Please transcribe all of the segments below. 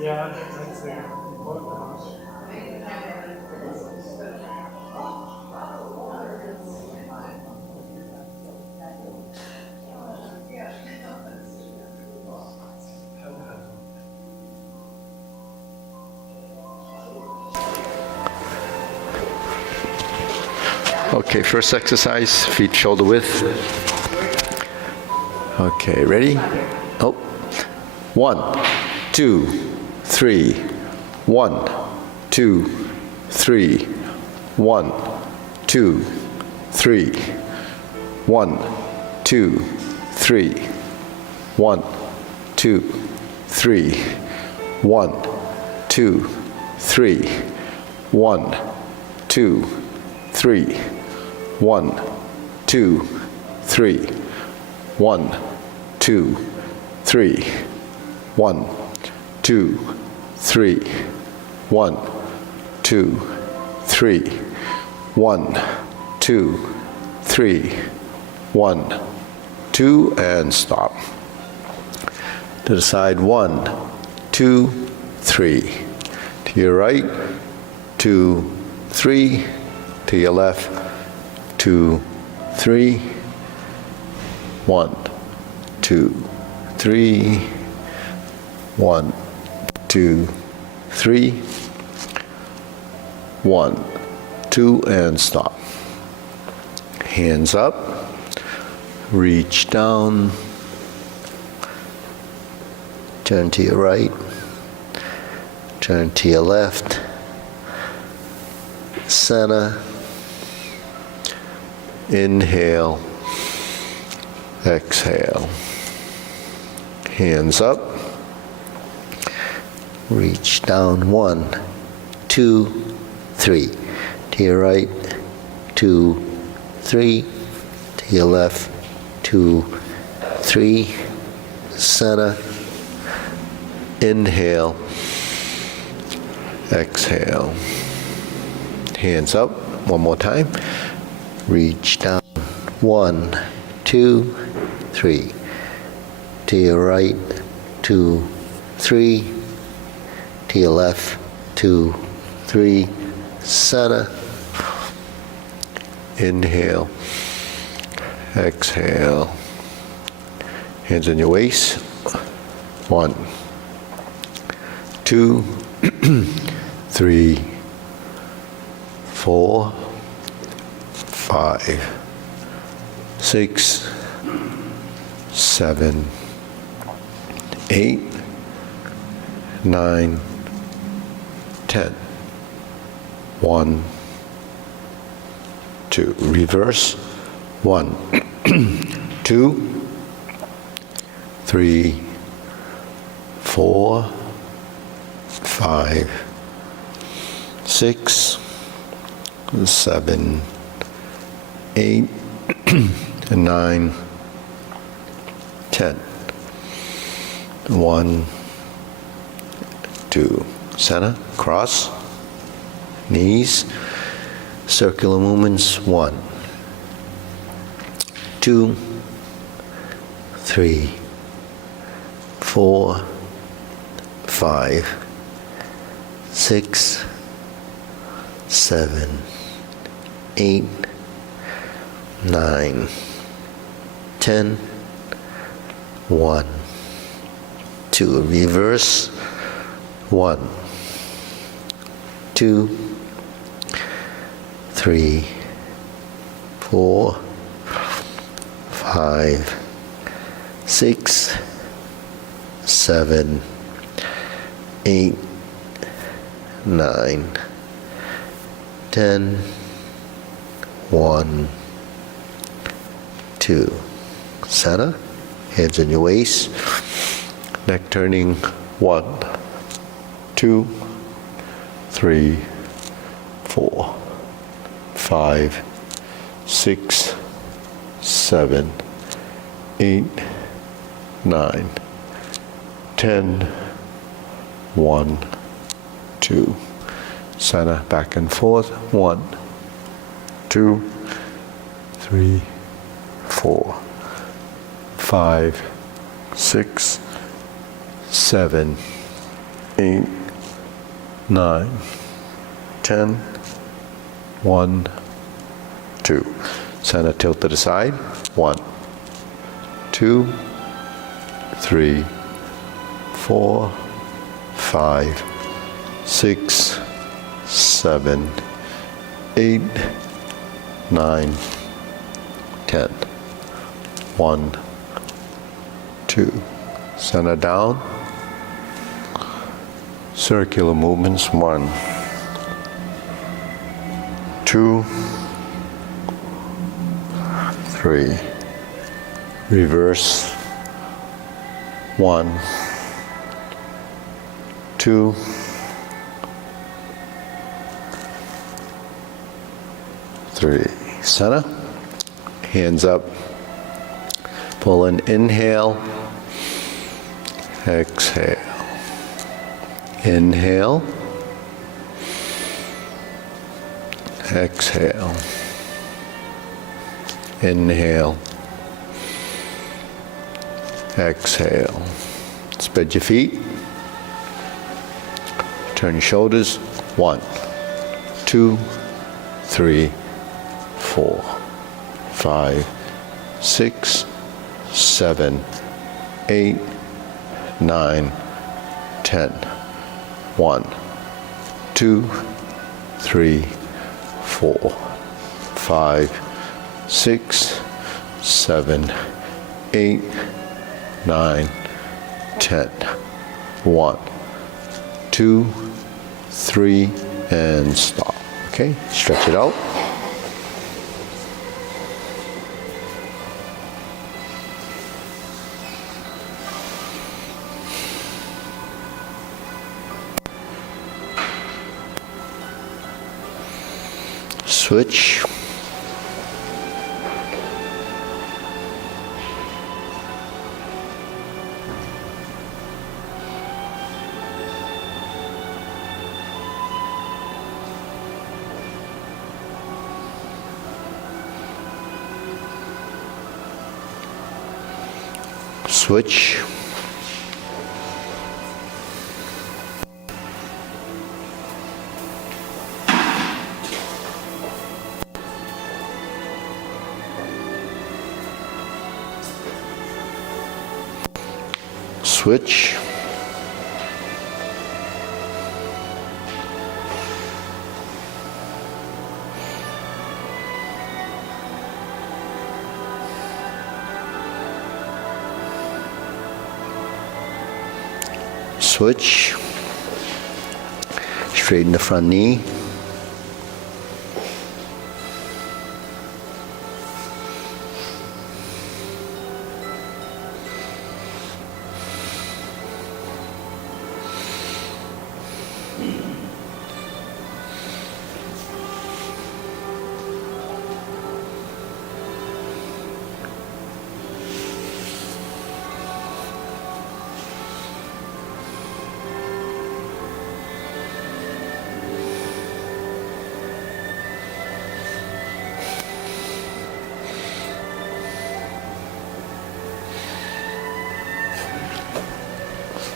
Yeah, that's important. Okay, first exercise, feet shoulder width. Okay, ready? Oh, 1, 2, 3. 1, 2, 3. 1, 2, 3. 1, 2, 3. 1, 2, 3. 1, 2, 3. 1, 2, 3. 1, 2, 3. 1, 2, 3. 1, 2, 3. 1, 2, 3. 1, 2, 3. 1, 2, and stop. To the side, 1, 2, 3. To your right, 2, 3. To your left, 2, 3. 1, 2, 3. 1, 2, 3. 1, 2, and stop. Hands up, reach down, turn to your right, turn to your left, center, inhale, exhale. Hands up, reach down, 1, 2, 3. To your right, 2, 3. To your left, 2, 3. Center, inhale, exhale. Hands up, one more time. Reach down, 1, 2, 3. To your right, 2, 3. To your left, 2, 3. Center, inhale, exhale. Hands on your waist. 1, 2, 3, 4, 5, 6, 7, 8, 9, 10. 1, 2. Reverse. 1, 2, 3, 4, 5, 6, 7, 8, 9, 10. 1, 2. Center, cross, knees, circular movements. 1, 2, 3, 4, 5, 6, 7, 8, 9, 10. 1, 2. Reverse. 1, 2, 3, 4, 5, 6, 7, 8, 9, 10. 1, 2. Center. Hands on your waist. Neck turning. 1, 2, 3, 4, 5, 6, 7, 8, 9, 10. 1, 2. Center, back and forth. 1, 2, 3, 4, 5, 6, 7, 8, 9, 10. 1, 2. Center, tilt to the side. 1, 2, 3, 4, 5, 6, 7, 8, 9, 10. 1, 2. Center down. Circular movements. 1, 2, 3. Reverse. 1, 2, 3. Center. Hands up. Pull in. Inhale. Exhale. Inhale. Exhale. Inhale. Exhale. Spread your feet. Turn your shoulders. 1, 2, 3, 4, 5, 6, 7, 8, 9, 10. 1, 2, 3, 4, 5, 6, 7, 8, 9, 10. 1, 2, 3, and stop. Okay, stretch it out. Switch. Switch. Switch. Switch. Straighten the front knee.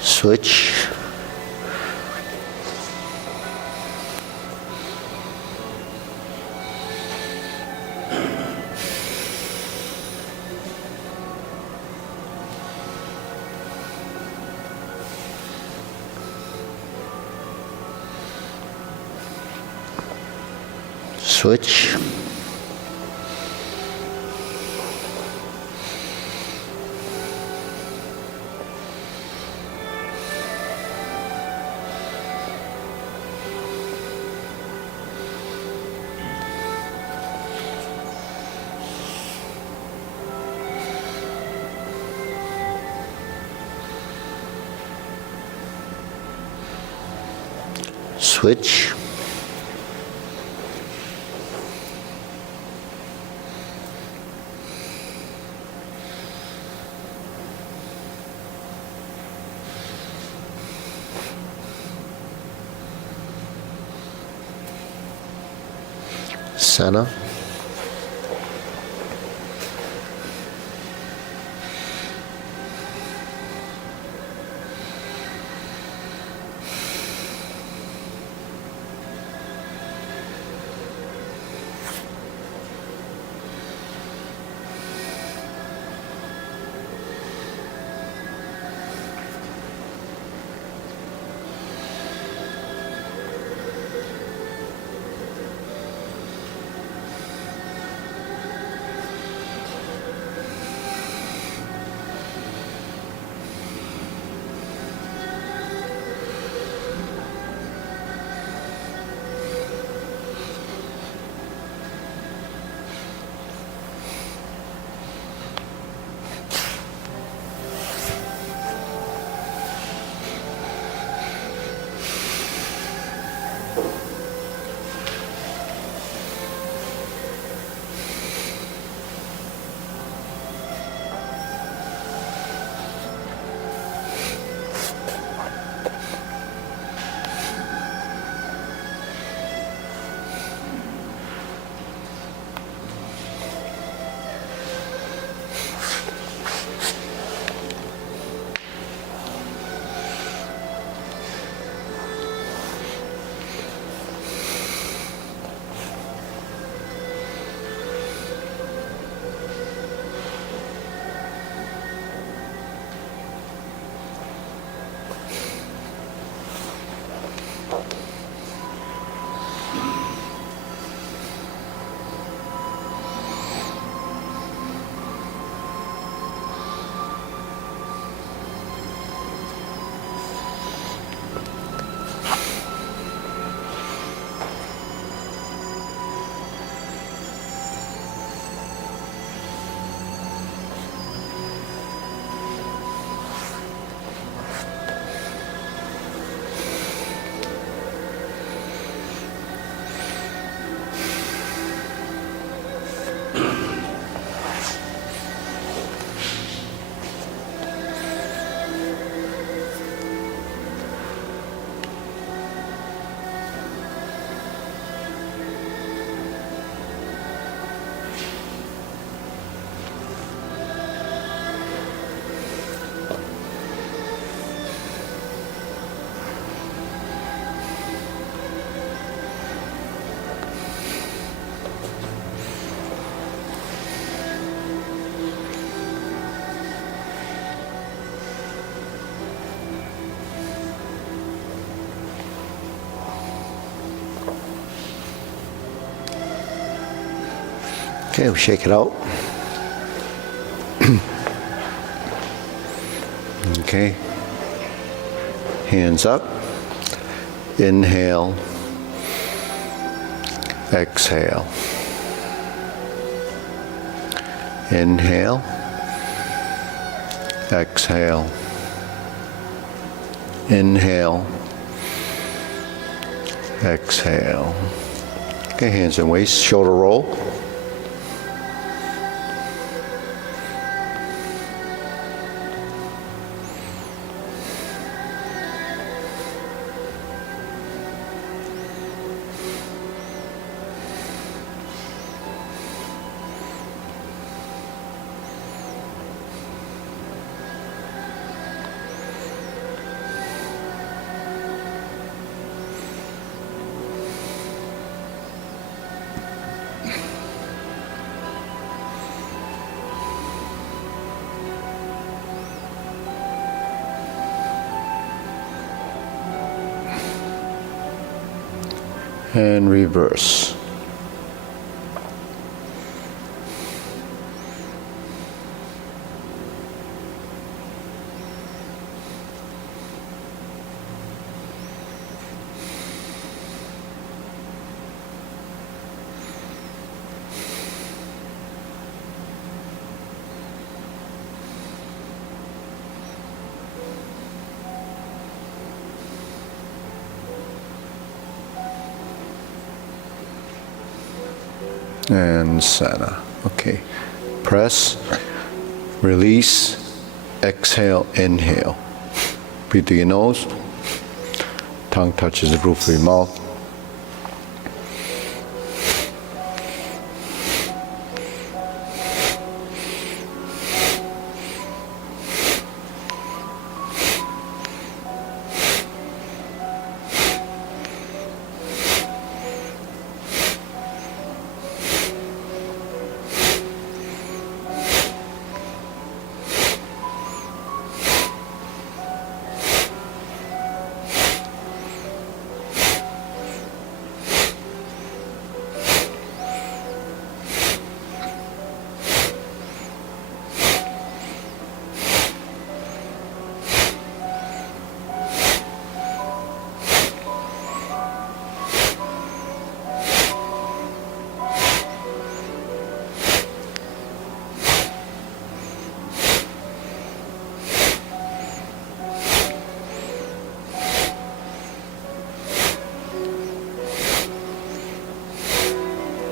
Switch. Switch. switch. Center. Okay, we'll shake it out. Okay. Hands up. Inhale. Exhale. Inhale. Exhale. Inhale. Exhale. Okay, hands and waist, shoulder roll. And reverse. and center. Okay. Press, release, exhale, inhale. Breathe through your nose. Tongue touches the roof of your mouth.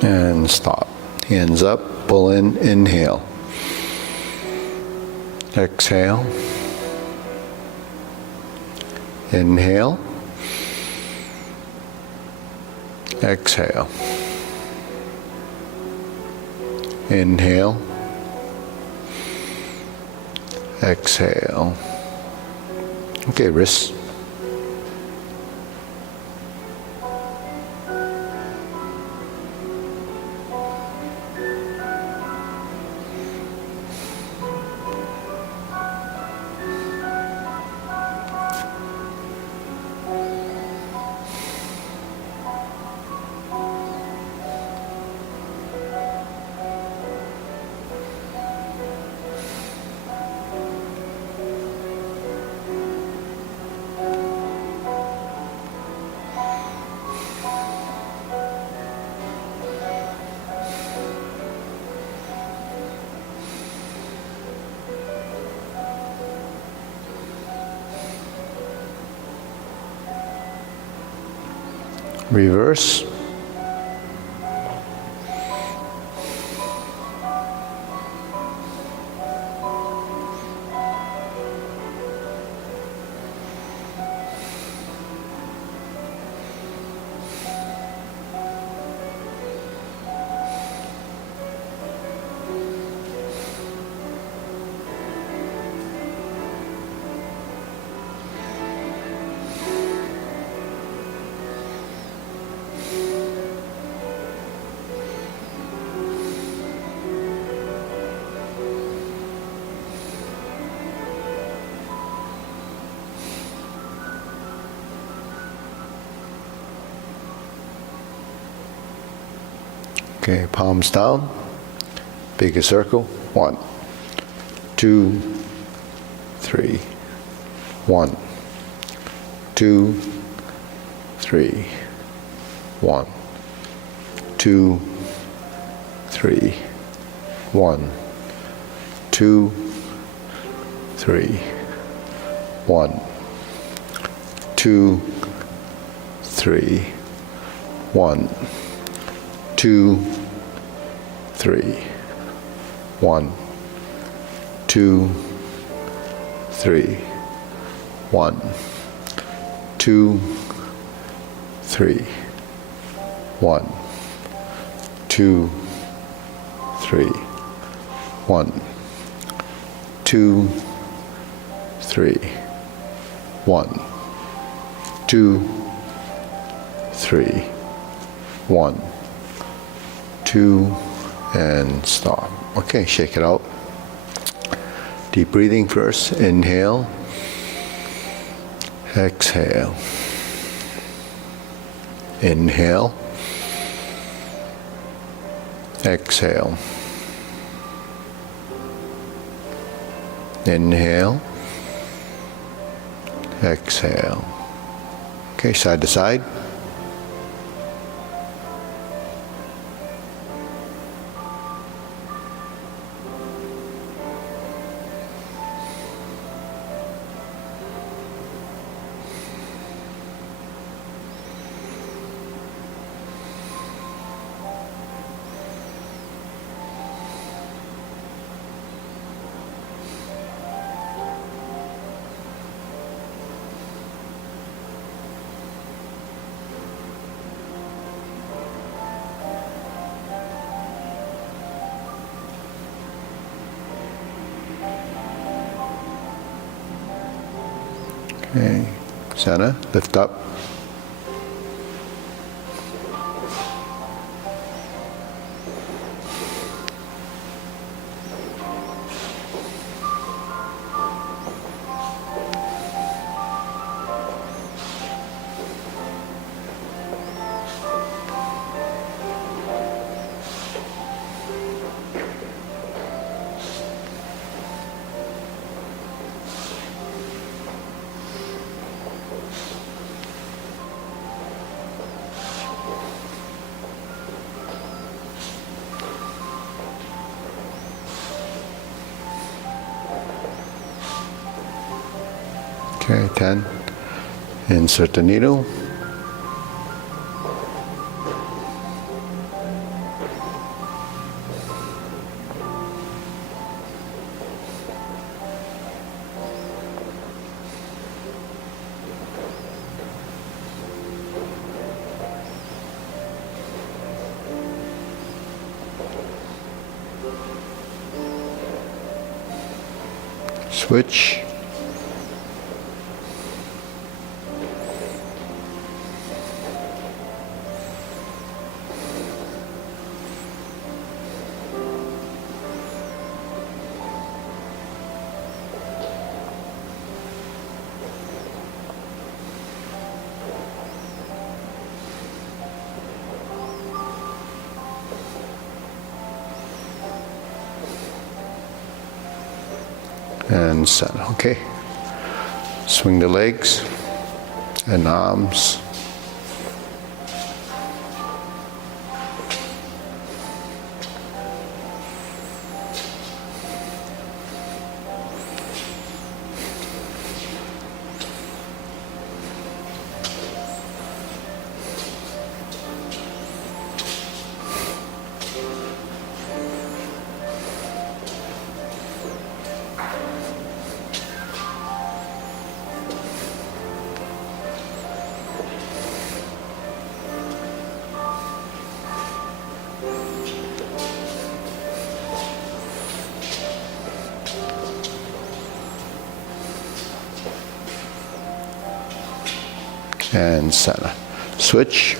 And stop. Hands up, pull in, inhale. Exhale. Inhale. Exhale. Inhale. Exhale. Okay, wrists. Reverse. Okay, palms down. Big circle. 1, 2, 3. 1, 2, 3. 1, 2, 3. 1, 2, 3. 1, 2, 3. 1, 2, 3. 1, 2, 3. 1, 2, 3. 1, 2, 3. 1, 2, 3. 1, 2, 3. 1, 2, and stop. Okay, shake it out. Deep breathing first. Inhale. Exhale. Inhale. Exhale. Inhale. Exhale. Okay, side to side. Okay, center, lift up. Okay, 10. Insert the needle. Switch. And center, okay. Swing the legs and arms. And center. Switch.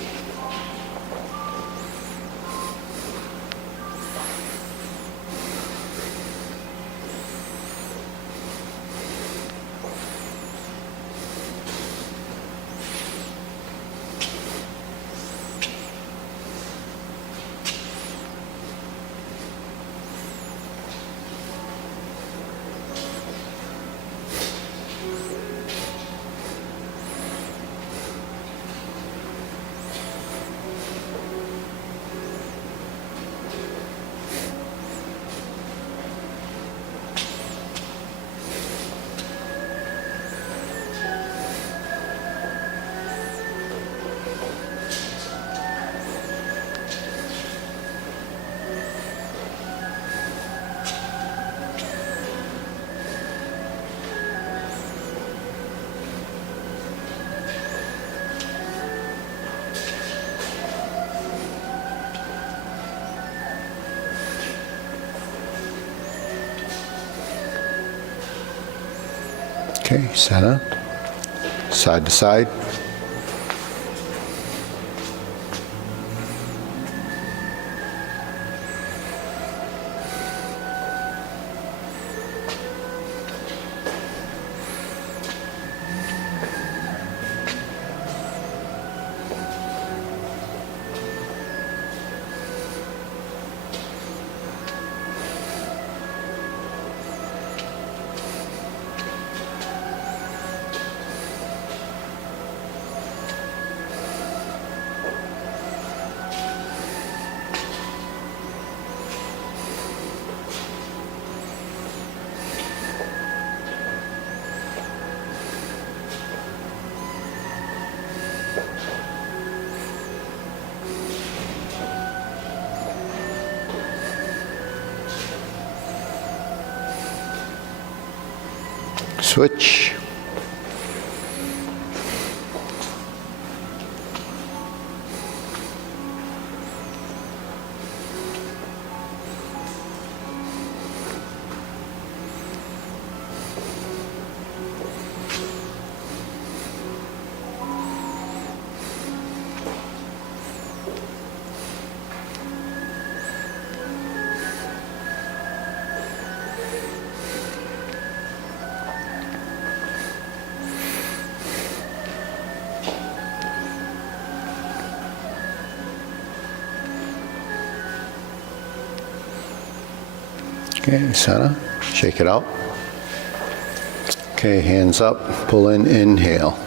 Okay, center, side to side. Switch. Okay, Sana, shake it out. Okay, hands up, pull in, inhale.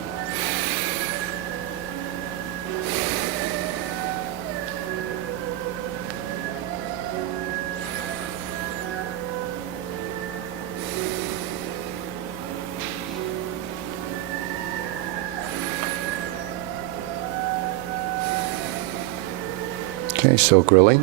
Okay, so grilling.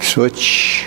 Switch.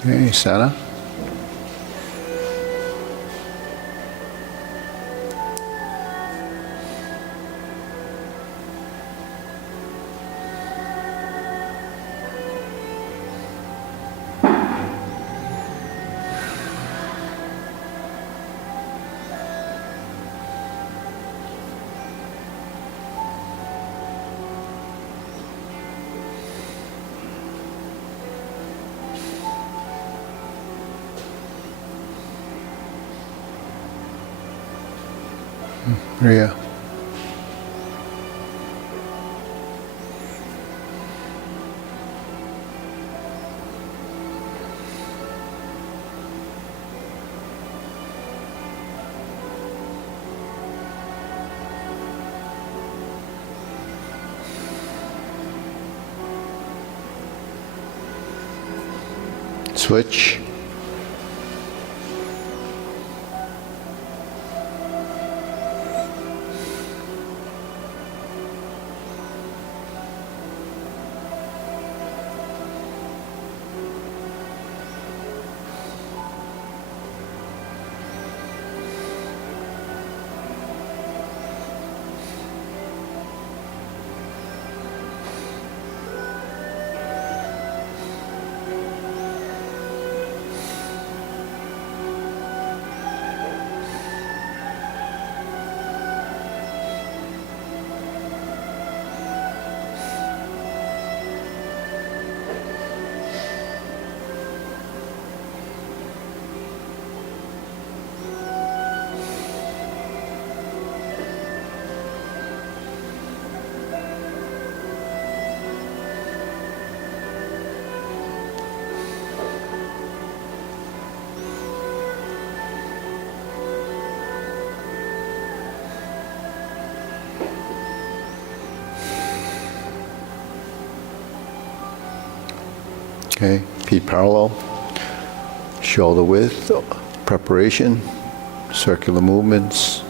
Okay, Sana. Ria. Switch. Okay, feet parallel, shoulder width, preparation, circular movements.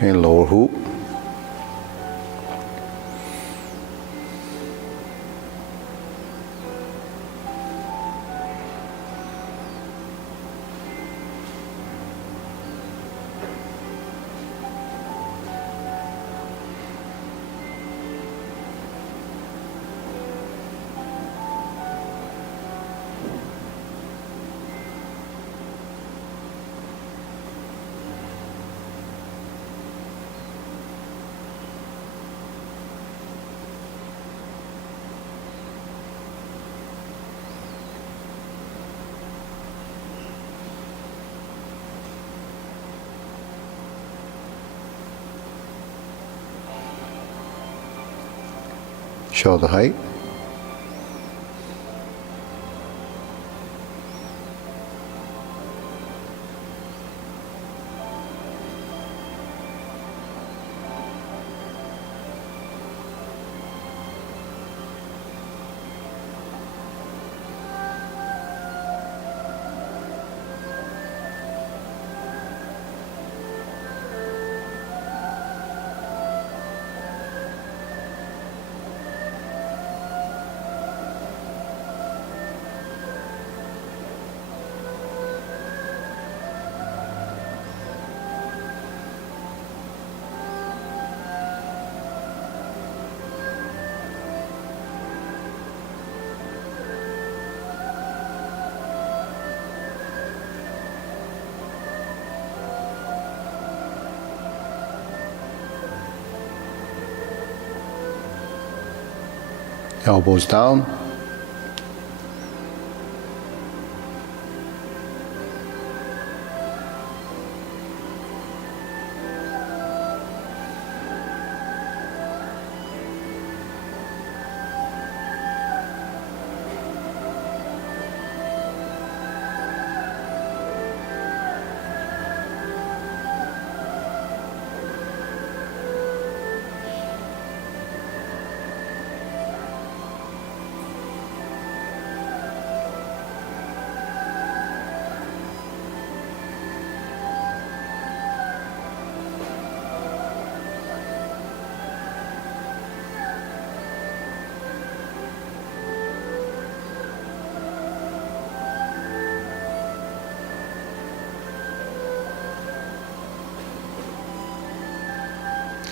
Okay, lower hoop. Shoulder height. Elbows down.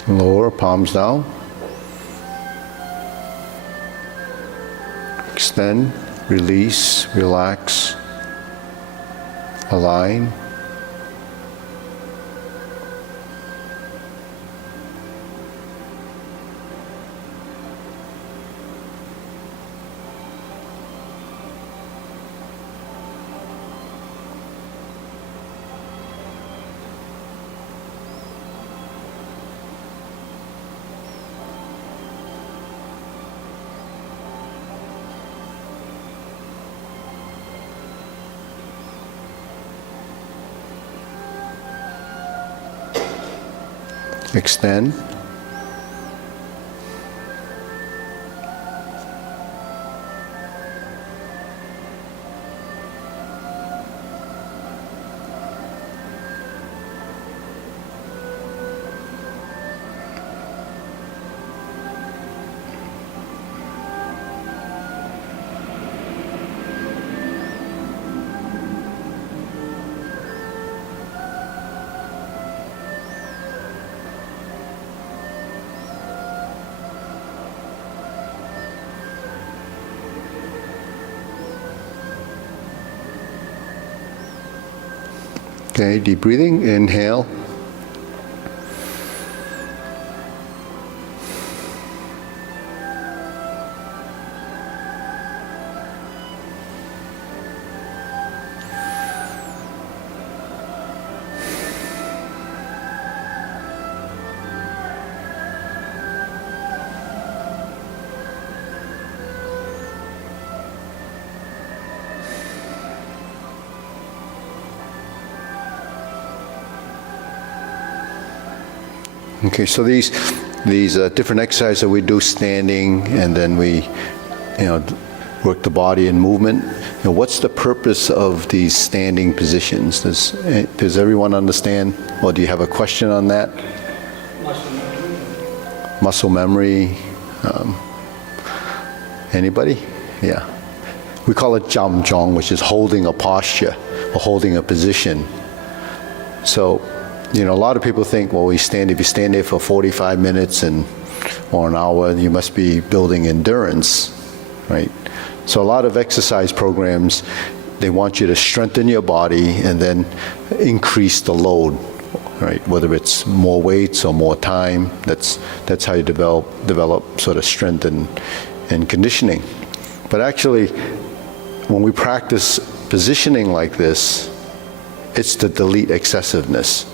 Lower, palms down. Extend, release, relax, align. extend. Okay, deep breathing, inhale. Okay, so these different exercises that we do standing, and then we, work the body in movement. What's the purpose of these standing positions? Does everyone understand, or do you have a question on that? Muscle memory. Anybody? Yeah. We call it jam jong, which is holding a posture or holding a position. So, a lot of people think, well, if you stand there for 45 minutes or an hour, you must be building endurance, right? So a lot of exercise programs, they want you to strengthen your body and then increase the load, right? Whether it's more weights or more time, that's how you develop sort of strength and conditioning. But actually, when we practice positioning like this, it's to delete excessiveness.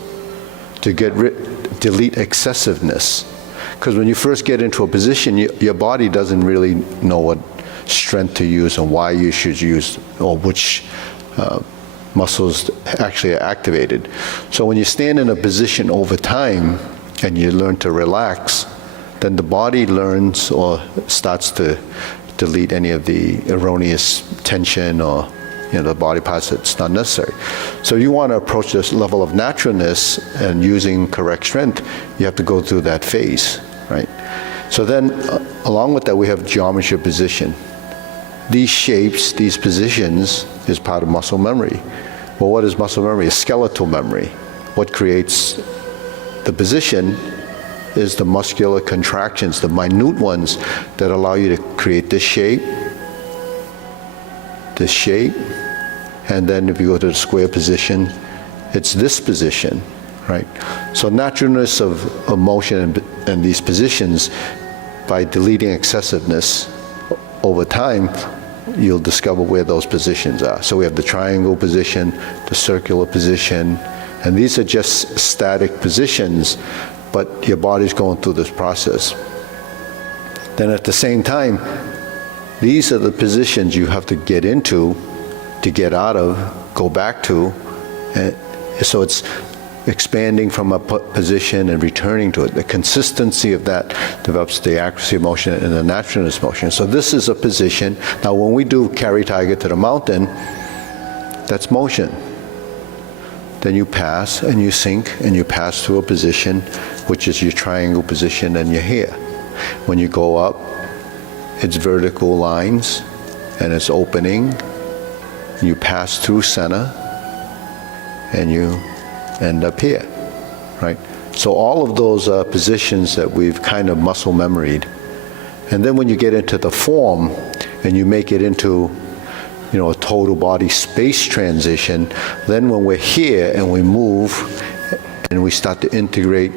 Delete excessiveness. Because when you first get into a position, your body doesn't really know what strength to use and why you should use, or which muscles actually are activated. So when you stand in a position over time and you learn to relax, then the body learns or starts to delete any of the erroneous tension or the body parts that's not necessary. So you want to approach this level of naturalness and using correct strength, you have to go through that phase, right? So then, along with that, we have geometry of position. These shapes, these positions, is part of muscle memory. Well, what is muscle memory? It's skeletal memory. What creates the position is the muscular contractions, the minute ones that allow you to create this shape, and then if you go to the square position, it's this position, right? So naturalness of motion and these positions, by deleting excessiveness over time, you'll discover where those positions are. So we have the triangle position, the circular position, and these are just static positions, but your body's going through this process. Then at the same time, these are the positions you have to get into, to get out of, go back to. So it's expanding from a position and returning to it. The consistency of that develops the accuracy of motion and the naturalness of motion. So this is a position. Now when we do carry tiger to the mountain, that's motion. Then you pass and you sink and you pass through a position, which is your triangle position, and you're here. When you go up, it's vertical lines and it's opening. You pass through center and you end up here, right? So all of those are positions that we've kind of muscle memoried. And then when you get into the form and you make it into a total body space transition, then when we're here and we move and we start to integrate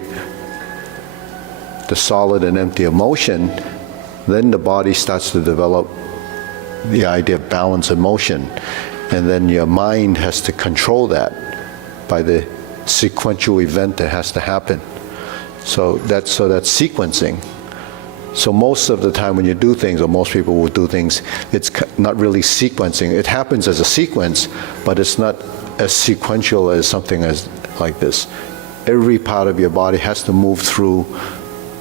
the solid and empty of motion, then the body starts to develop the idea of balance and motion. And then your mind has to control that by the sequential event that has to happen. So that's sequencing. So most of the time when you do things, or most people will do things, it's not really sequencing. It happens as a sequence, but it's not as sequential as something like this. every part of your body has to move through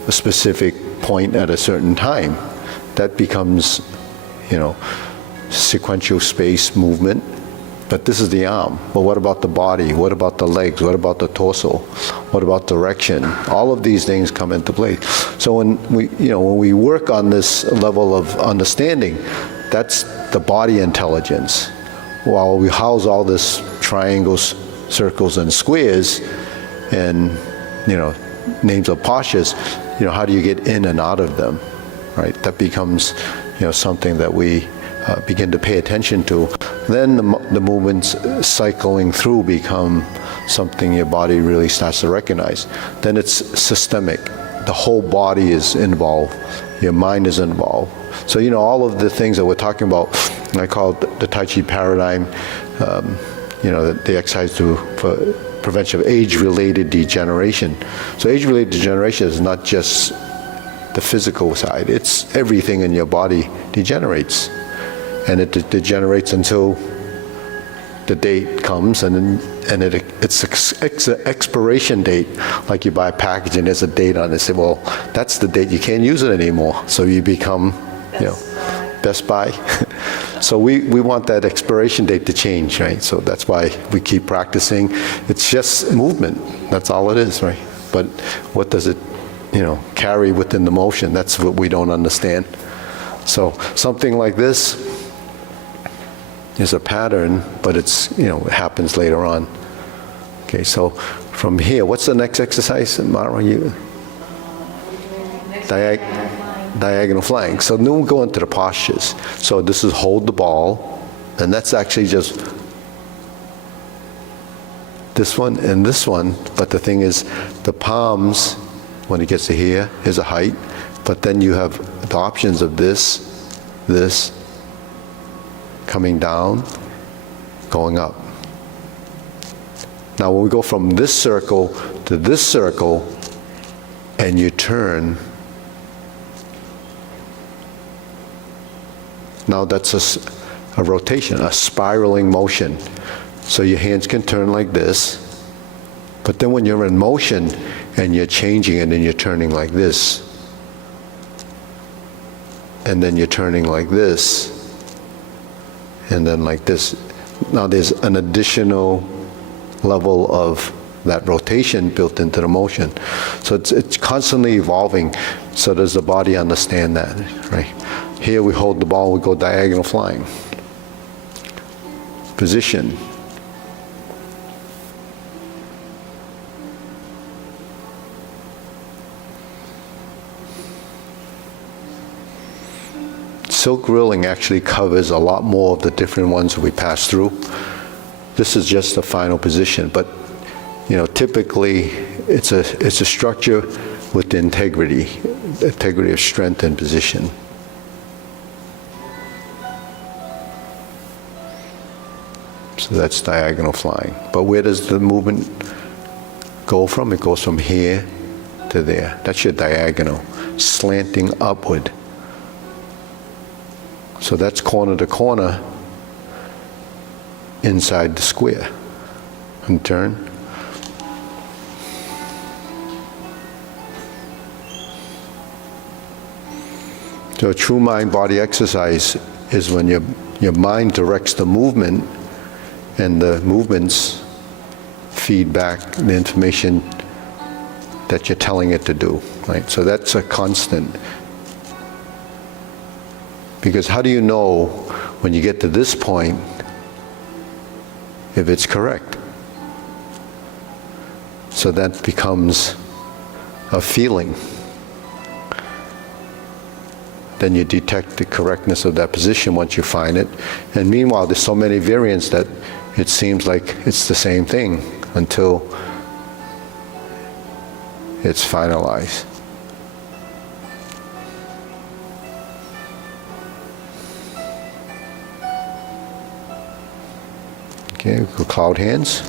a specific point at a certain time. That becomes, sequential space movement. But this is the arm. But what about the body? What about the legs? What about the torso? What about direction? All of these things come into play. So when we work on this level of understanding, that's the body intelligence. While we house all this triangles, circles, and squares, and names of postures, how do you get in and out of them, right? That becomes something that we begin to pay attention to. Then the movements cycling through become something your body really starts to recognize. Then it's systemic. The whole body is involved. Your mind is involved. So all of the things that we're talking about, I call it the Tai Chi Paradigm, the exercise for prevention of age-related degeneration. So age-related degeneration is not just the physical side, it's everything in your body degenerates. And it degenerates until the date comes, and it's an expiration date. Like you buy a package and there's a date on it. Say, well, that's the date. You can't use it anymore. So you become, Best Buy. So we want that expiration date to change, right? So that's why we keep practicing. It's just movement. That's all it is, right? But what does it, carry within the motion? That's what we don't understand. So something like this is a pattern, but it's, it happens later on. Okay, so from here, what's the next exercise, Mara? Diagonal flying. So then we'll go into the postures. So this is hold the ball, and that's actually just this one and this one, but the thing is, the palms, when it gets to here, is a height, but then you have the options of this, coming down, going up. Now when we go from this circle to this circle, and you turn, now that's a rotation, a spiraling motion. So your hands can turn like this, but then when you're in motion and you're changing it and you're turning like this, and then you're turning like this, and then like this. Now there's an additional level of that rotation built into the motion. So it's constantly evolving. So does the body understand that, right? Here we hold the ball, we go diagonal flying. Position. Silk grilling actually covers a lot more of the different ones we pass through. This is just the final position, but typically it's a structure with integrity of strength and position. So that's diagonal flying. But where does the movement go from? It goes from here to there. That's your diagonal, slanting upward. So that's corner to corner inside the square. And turn. So a true mind-body exercise is when your mind directs the movement, and the movements feed back the information that you're telling it to do, right? So that's a constant. Because how do you know when you get to this point if it's correct? So that becomes a feeling. Then you detect the correctness of that position once you find it. And meanwhile, there's so many variants that it seems like it's the same thing until it's finalized. Okay, we go cloud hands.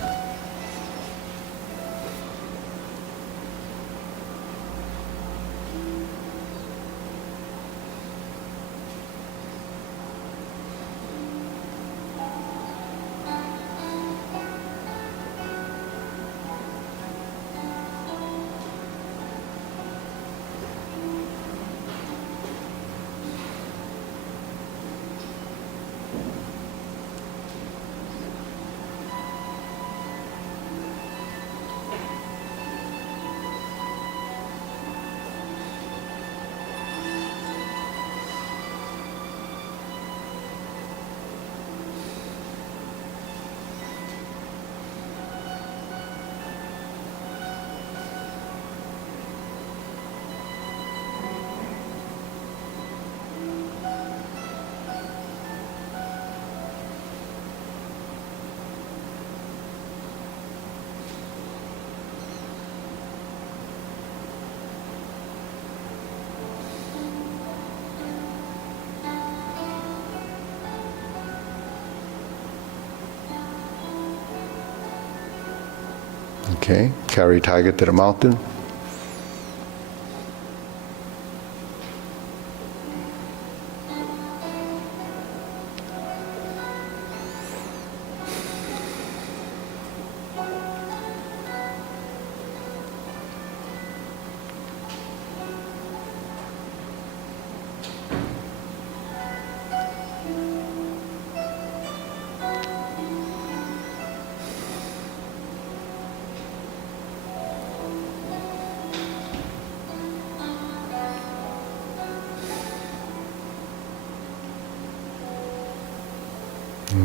Okay, carry tiger to the mountain.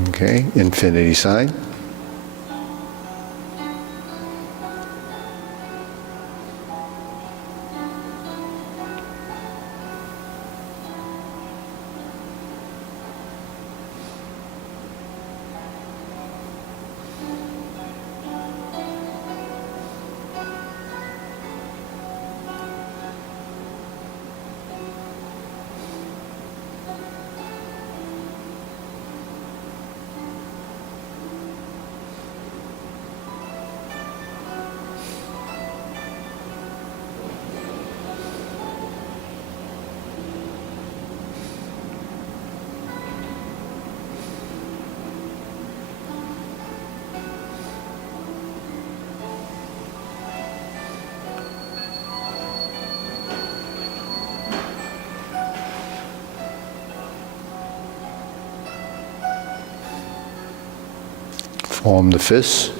Okay, infinity sign. Form the fist.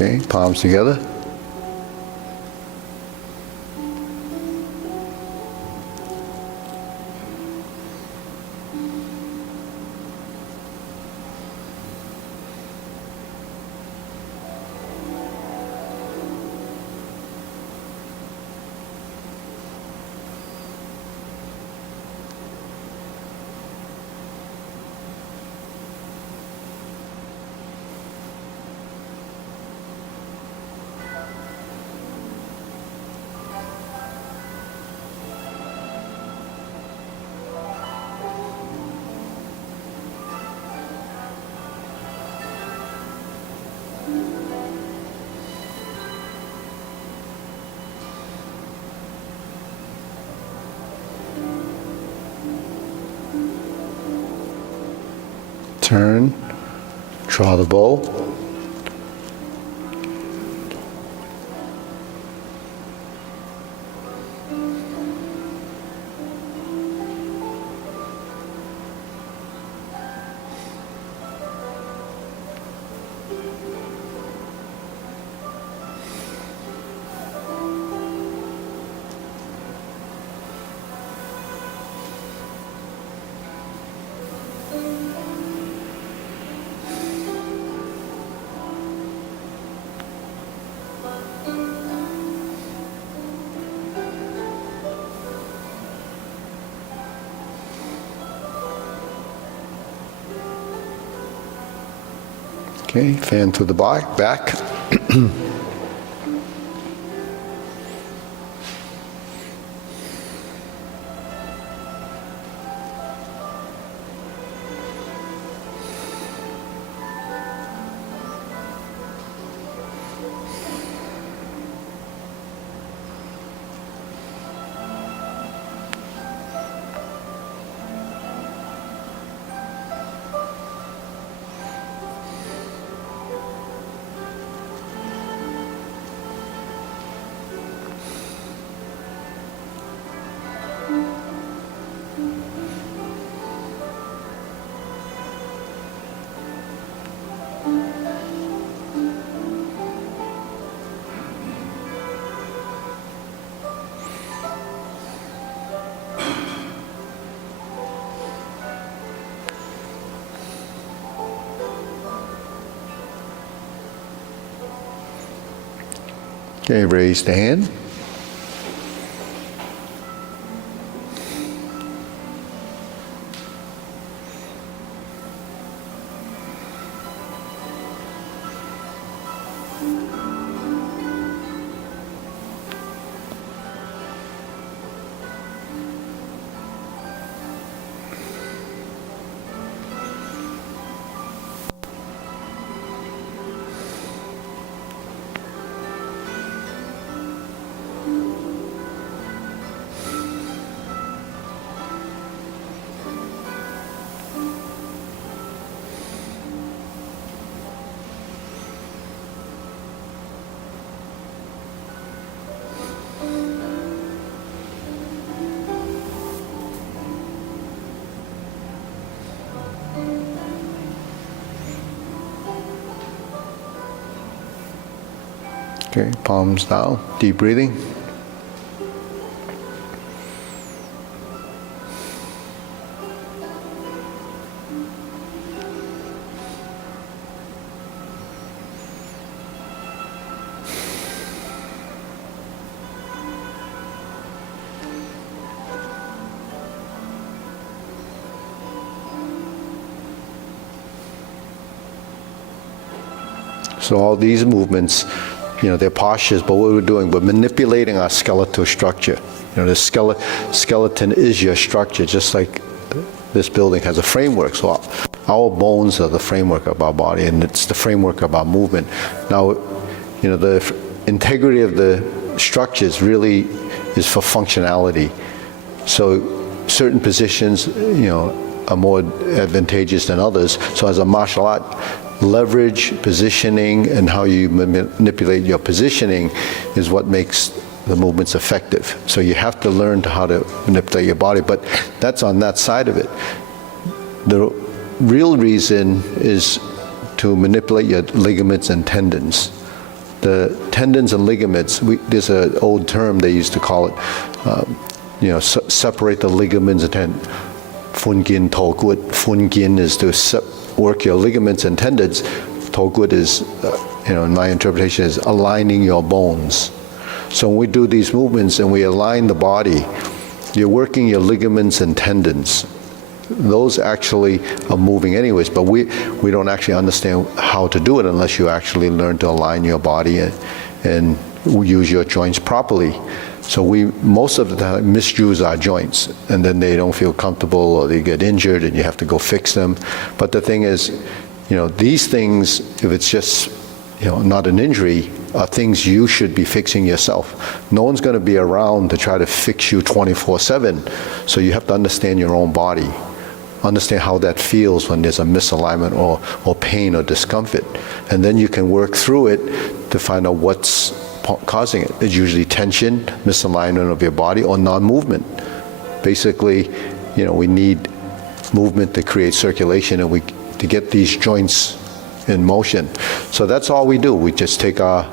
Okay, palms together. Turn, draw the bow. Okay, fan to the back. Okay, raise the hand. Okay, palms down, deep breathing. So all these movements, they're postures, but what we're doing, we're manipulating our skeletal structure. The skeleton is your structure, just like this building has a framework. So our bones are the framework of our body, and it's the framework of our movement. Now, the integrity of the structures really is for functionality. So certain positions, are more advantageous than others. So as a martial art, leverage, positioning, and how you manipulate your positioning is what makes the movements effective. So you have to learn how to manipulate your body, but that's on that side of it. The real reason is to manipulate your ligaments and tendons. The tendons and ligaments, there's an old term they used to call it, separate the ligaments and tendons. Fungin, Togud. Fungin is to work your ligaments and tendons. Togud is, in my interpretation, is aligning your bones. So when we do these movements and we align the body, you're working your ligaments and tendons. Those actually are moving anyways, but we don't actually understand how to do it unless you actually learn to align your body and use your joints properly. So we, most of the time, misuse our joints, and then they don't feel comfortable or they get injured and you have to go fix them. But the thing is, these things, if it's just, not an injury, are things you should be fixing yourself. No one's going to be around to try to fix you 24/7. So you have to understand your own body. Understand how that feels when there's a misalignment or pain or discomfort. And then you can work through it to find out what's causing it. It's usually tension, misalignment of your body, or non-movement. Basically, we need movement to create circulation and to get these joints in motion. So that's all we do. We just take our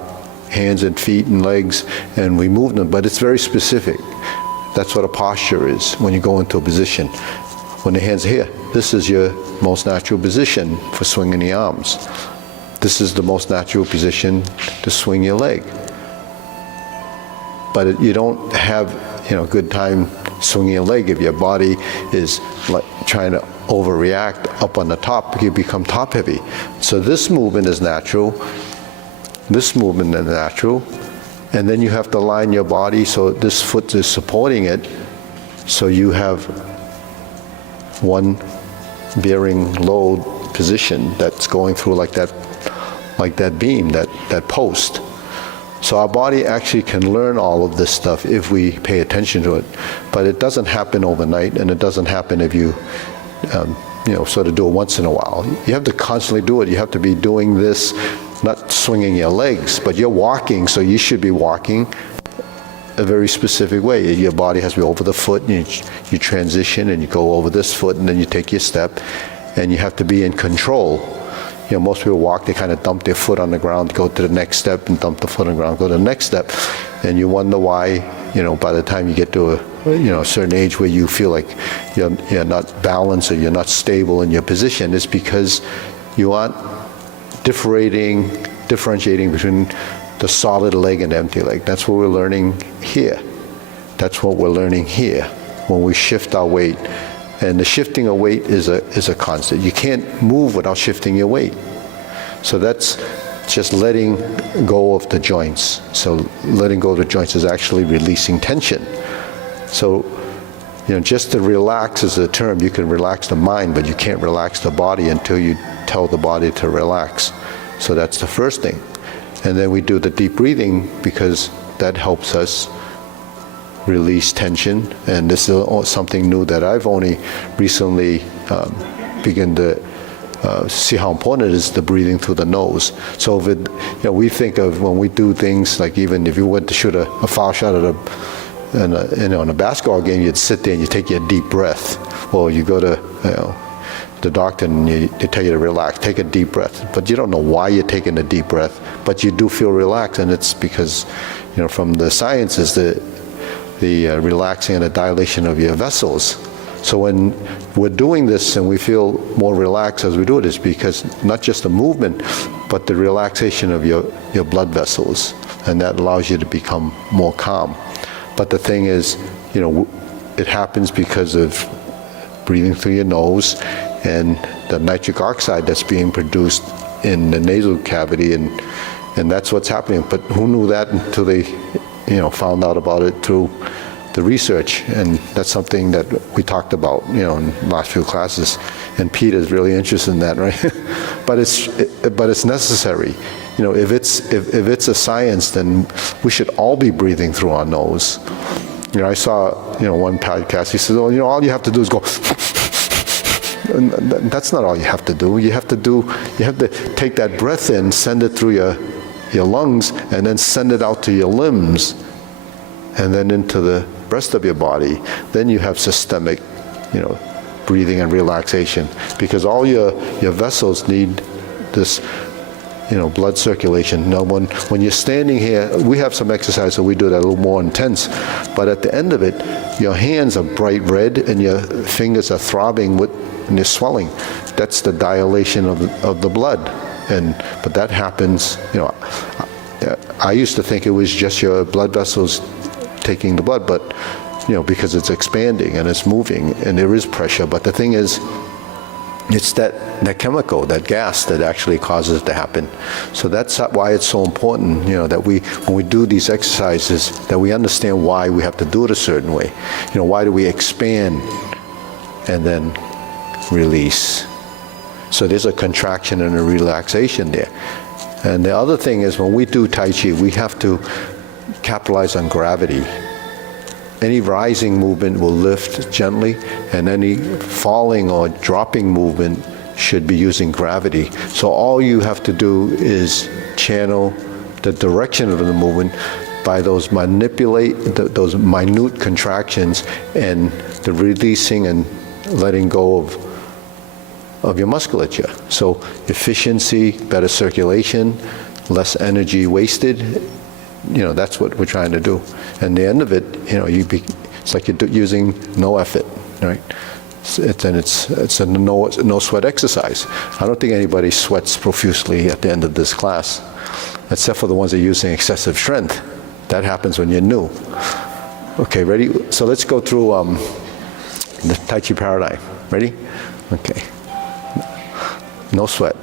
hands and feet and legs and we move them, but it's very specific. That's what a posture is when you go into a position. When the hands are here, this is your most natural position for swinging the arms. This is the most natural position to swing your leg. But you don't have, a good time swinging your leg if your body is like trying to overreact up on the top. You become top heavy. So this movement is natural. This movement is natural. And then you have to line your body so this foot is supporting it. So you have one bearing load position that's going through like that beam, that post. So our body actually can learn all of this stuff if we pay attention to it. But it doesn't happen overnight, and it doesn't happen if you, sort of do it once in a while. You have to constantly do it. You have to be doing this, not swinging your legs, but you're walking, so you should be walking a very specific way. Your body has to be over the foot, and you transition, and you go over this foot, and then you take your step, and you have to be in control. Most people walk, they kind of dump their foot on the ground, go to the next step, and dump the foot on the ground, go to the next step. And you wonder why, by the time you get to a certain age where you feel like you're not balanced or you're not stable in your position, it's because you aren't differentiating between the solid leg and empty leg. That's what we're learning here. That's what we're learning here when we shift our weight. And the shifting of weight is a constant. You can't move without shifting your weight. So that's just letting go of the joints. So letting go of the joints is actually releasing tension. So, just to relax is a term. You can relax the mind, but you can't relax the body until you tell the body to relax. So that's the first thing. And then we do the deep breathing because that helps us release tension. And this is something new that I've only recently begun to see how important it is, the breathing through the nose. So if it, we think of when we do things like, even if you went to shoot a foul shot at in a basketball game, you'd sit there and you take your deep breath. Well, you go to the doctor and they tell you to relax, take a deep breath. But you don't know why you're taking a deep breath, but you do feel relaxed, and it's because, from the sciences, the relaxing and the dilation of your vessels. So when we're doing this and we feel more relaxed as we do it, is because not just the movement, but the relaxation of your blood vessels, and that allows you to become more calm. But the thing is, it happens because of breathing through your nose and the nitric oxide that's being produced in the nasal cavity, and that's what's happening. But who knew that until they, found out about it through the research? And that's something that we talked about, in the last few classes. And Peter's really interested in that, right? but it's necessary. If it's a science, then we should all be breathing through our nose. I saw, one podcast, he says, all you have to do is go. And that's not all you have to do. You have to take that breath in, send it through your lungs, and then send it out to your limbs, and then into the rest of your body. Then you have systemic, breathing and relaxation, because all your vessels need this, blood circulation. Now, when you're standing here, we have some exercise, so we do that a little more intense. But at the end of it, your hands are bright red and your fingers are throbbing and they're swelling. That's the dilation of the blood. But that happens, I used to think it was just your blood vessels taking the blood, but, because it's expanding and it's moving and there is pressure. But the thing is, it's that chemical, that gas, that actually causes it to happen. So that's why it's so important, that when we do these exercises, that we understand why we have to do it a certain way. Why do we expand and then release? So there's a contraction and a relaxation there. And the other thing is, when we do Tai Chi, we have to capitalize on gravity. Any rising movement will lift gently, and any falling or dropping movement should be using gravity. So all you have to do is channel the direction of the movement by those those minute contractions and the releasing and letting go of your musculature. So efficiency, better circulation, less energy wasted. That's what we're trying to do. And the end of it, it's like you're using no effort, right? It's a no sweat exercise. I don't think anybody sweats profusely at the end of this class, except for the ones that are using excessive strength. That happens when you're new. Okay, ready? So let's go through the Tai Chi Paradigm. Ready? Okay. No sweat.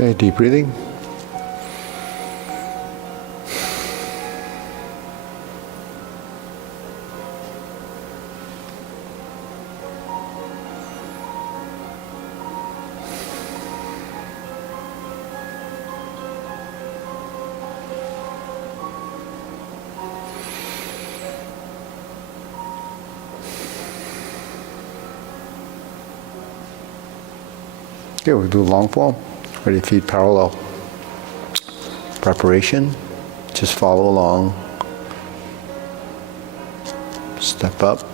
Okay, deep breathing. Okay, we'll do long form. Ready, feet parallel. Preparation. Just follow along. Step up.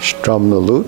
Strum the lute.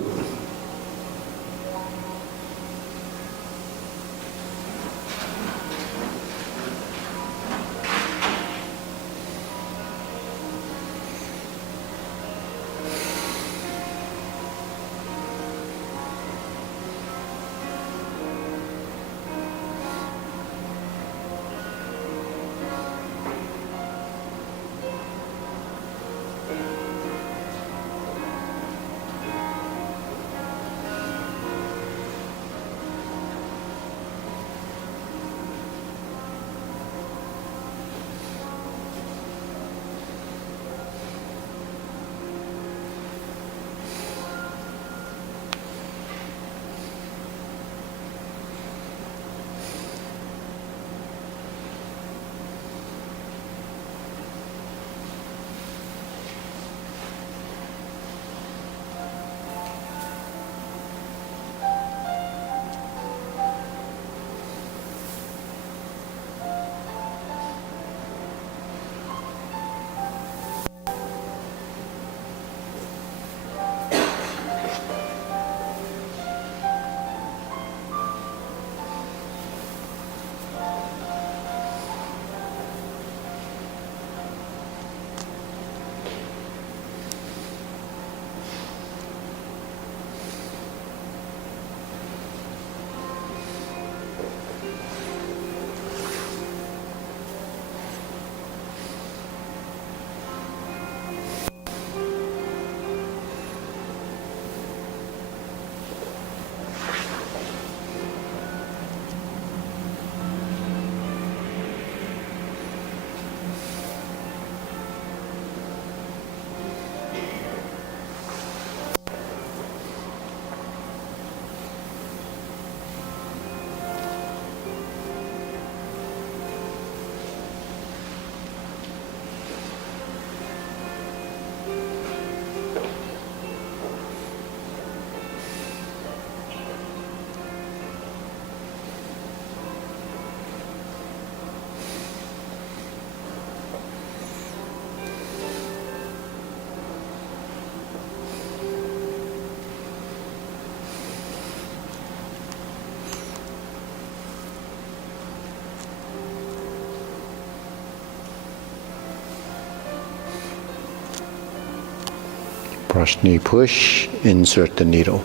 Brush knee push, insert the needle.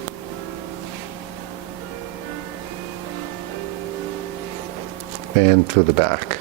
And through the back.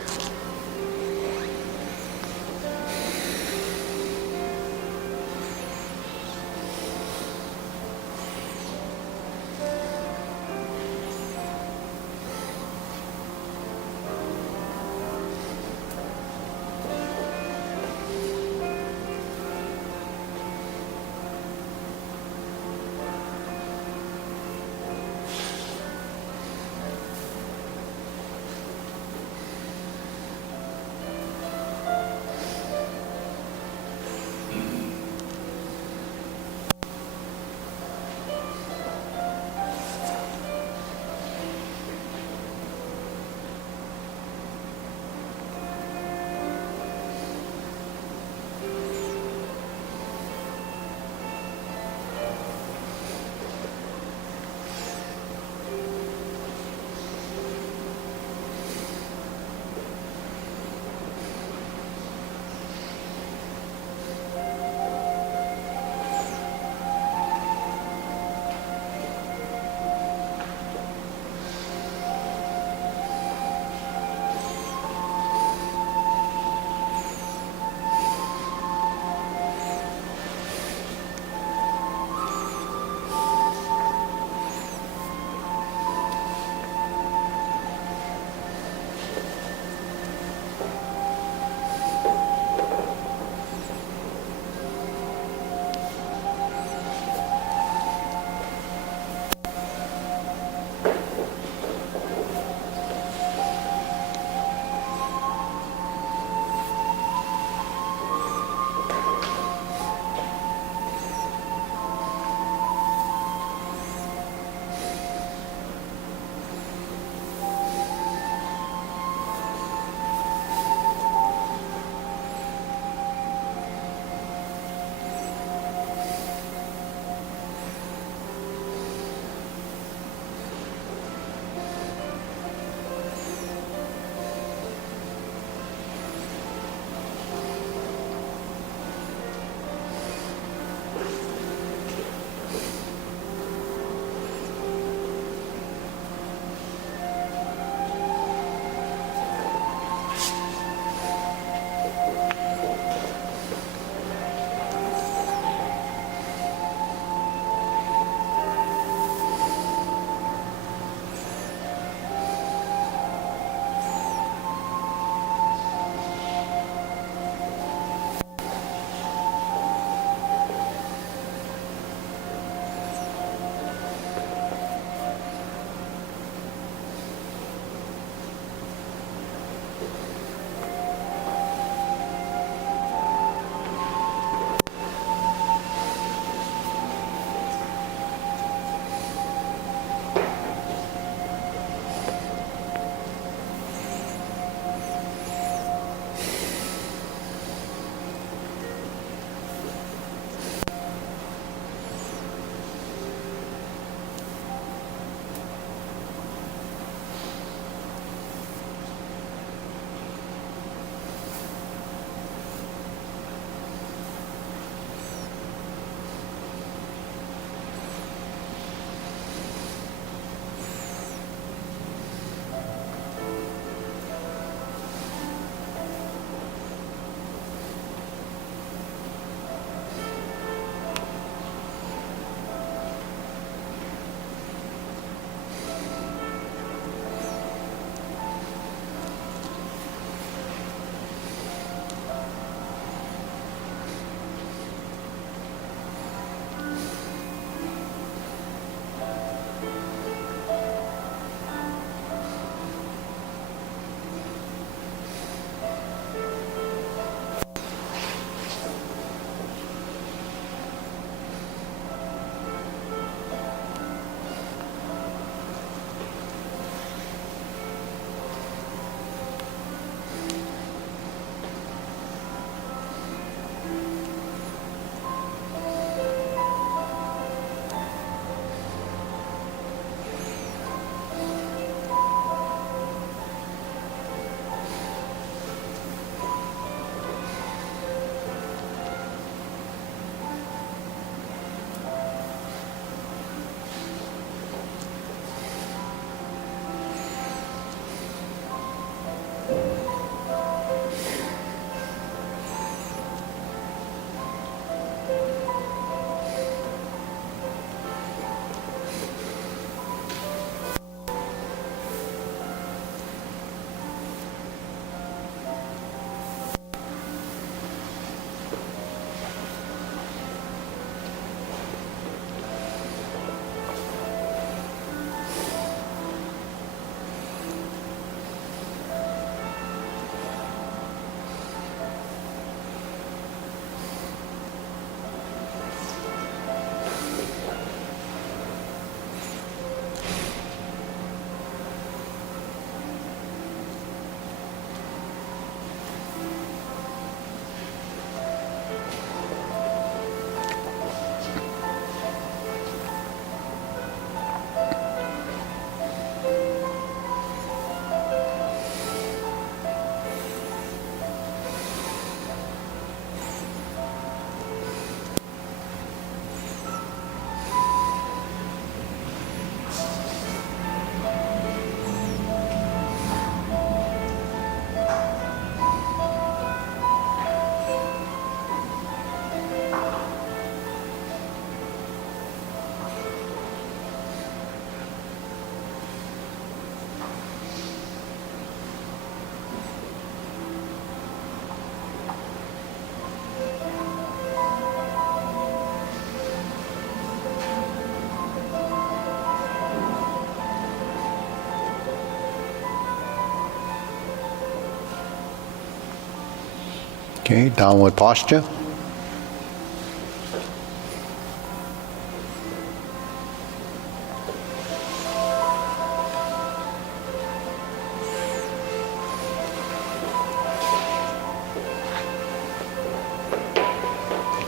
Okay, downward posture.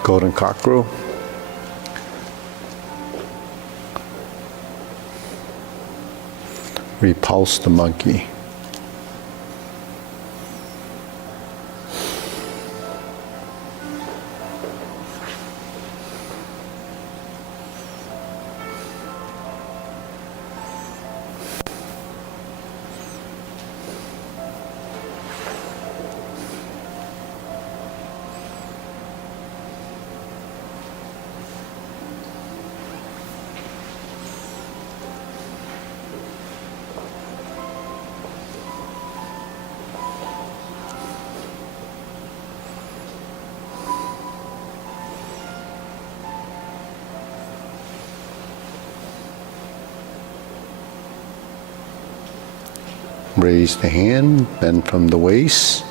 Golden cockerel. Repulse the monkey. Raise the hand, bend from the waist.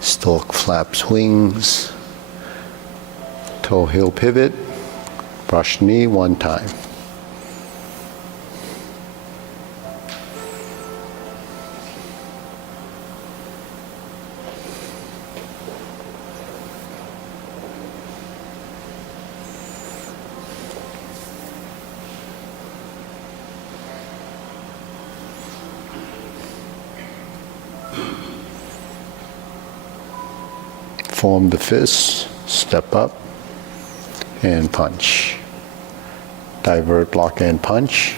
Stork flaps wings. Toe heel pivot. Brush knee one time. Form the fist, step up, and punch. Divert, block, and punch.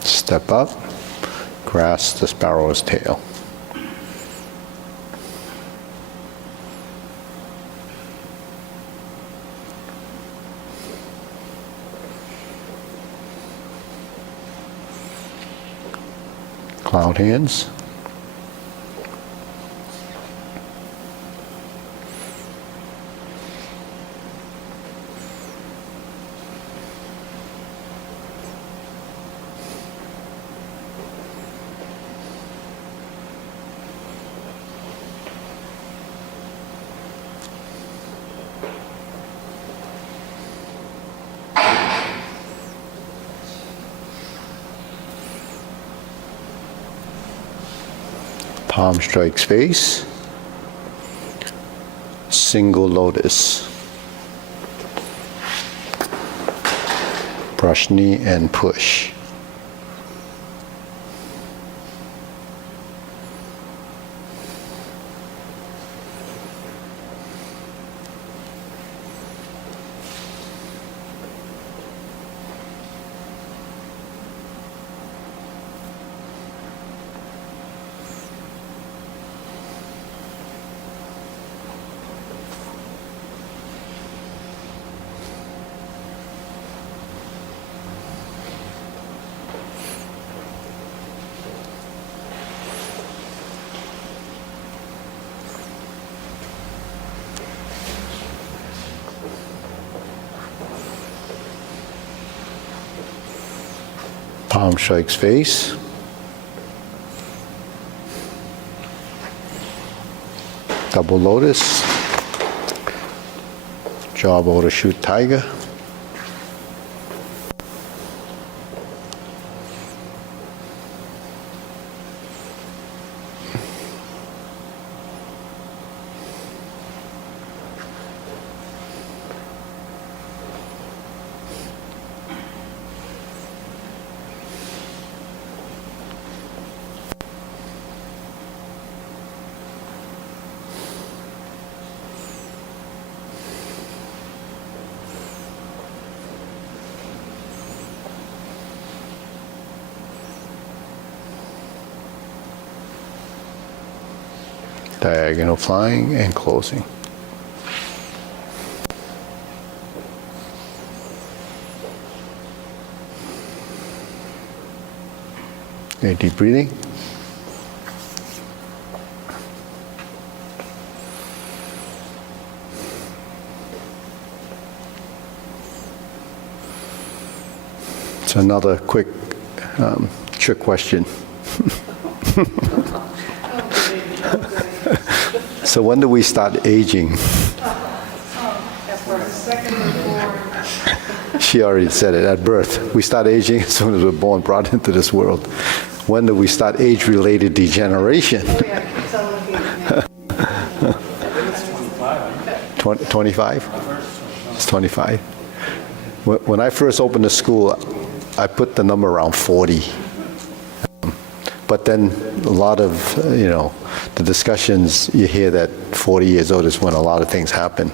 Step up, grasp the sparrow's tail. Cloud hands. Palm strikes face. Single lotus. Brush knee and push. Palm strikes face. Double lotus. Jaw bow to shoot tiger. Diagonal flying and closing. Okay, deep breathing. So another quick trick question. So when do we start aging? She already said it, at birth. We start aging as soon as we're born, brought into this world. When do we start age-related degeneration? 25? It's 25. When I first opened the school, I put the number around 40. But then a lot of, the discussions, you hear that 40 years old is when a lot of things happen.